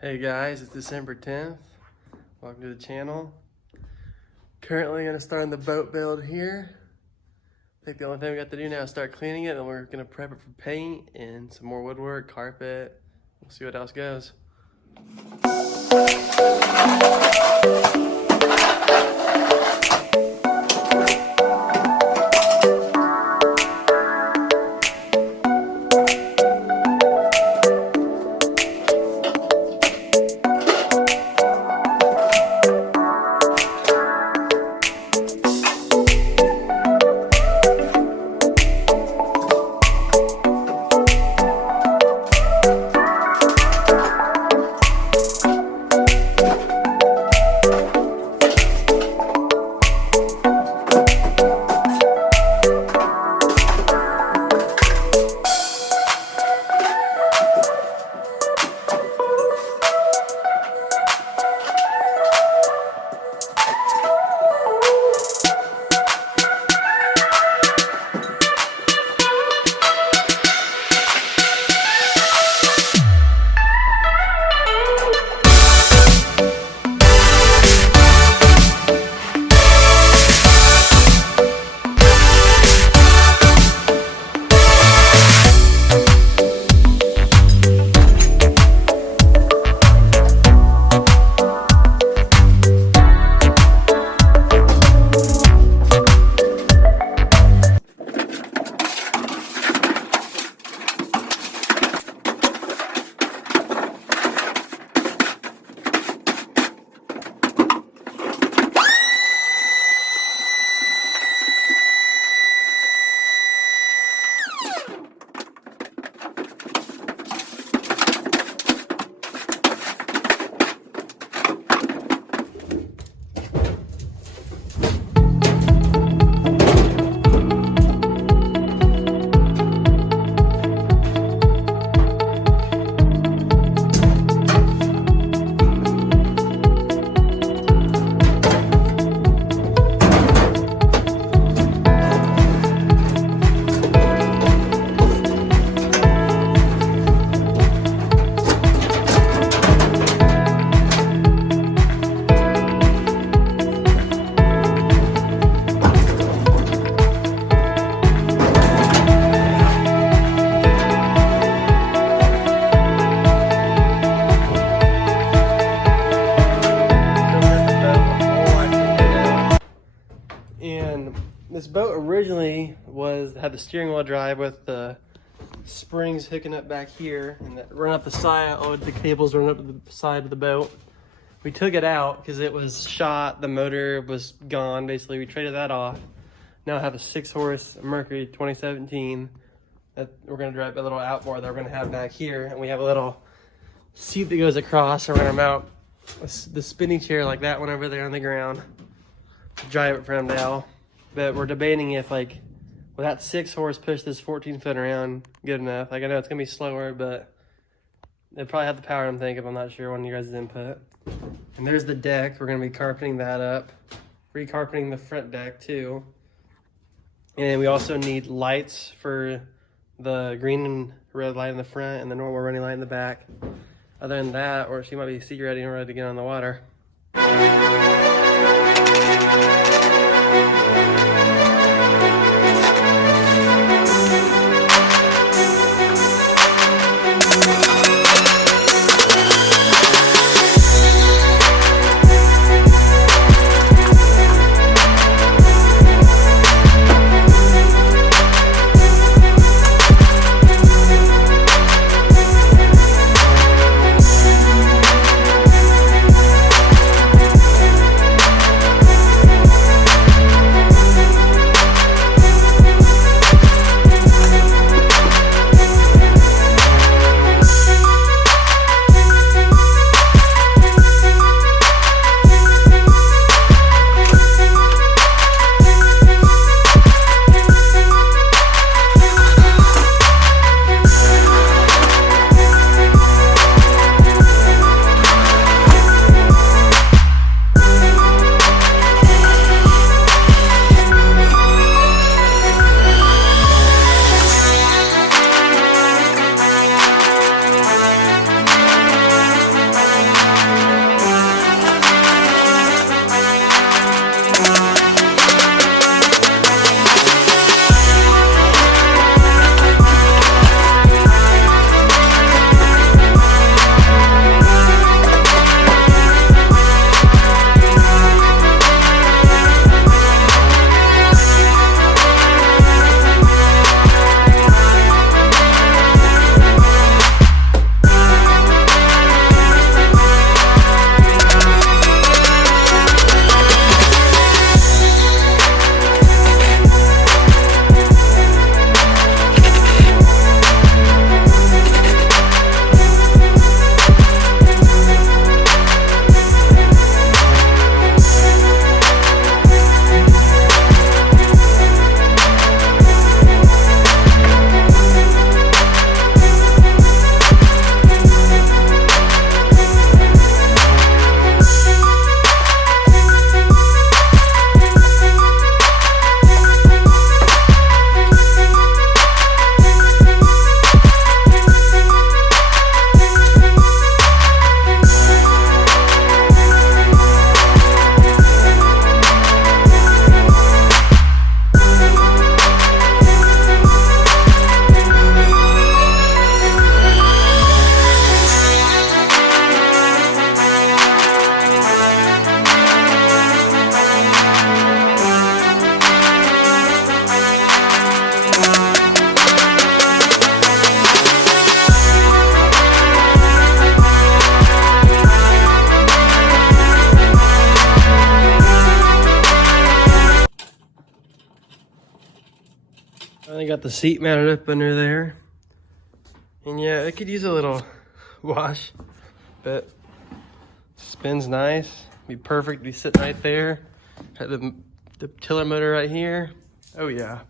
Hey guys, it's December 10th. Welcome to the channel. Currently gonna start on the boat build here. I think the only thing we got to do now is start cleaning it, and we're gonna prep it for paint and some more woodwork, carpet. We'll see what else goes. And this boat originally had the steering wheel drive with the springs hooking up back here and that run up the side. All the cables run up the side of the boat. We took it out because it was shot. The motor was gone. Basically, we traded that off. Now I have a 6-horse Mercury 2017 that we're gonna drive a little outboard that we're gonna have back here, and we have a little seat that goes across. So we're gonna mount the spinning chair like that one over there on the ground. Drive it from now, but we're debating if will that 6-horse push this 14-foot around good enough. I know it's gonna be slower, but it probably have the power. I'm thinking. I'm not sure on you guys' input. And there's the deck. We're gonna be carpeting that up, recarpeting the front deck too. And we also need lights for the green and red light in the front and the normal running light in the back. Other than that, or she might be sea ready and ready to get on the water. got the seat mounted up under there. And yeah, it could use a little wash, but spins nice. Be perfect to be sitting right there. Had the tiller motor right here. Oh yeah.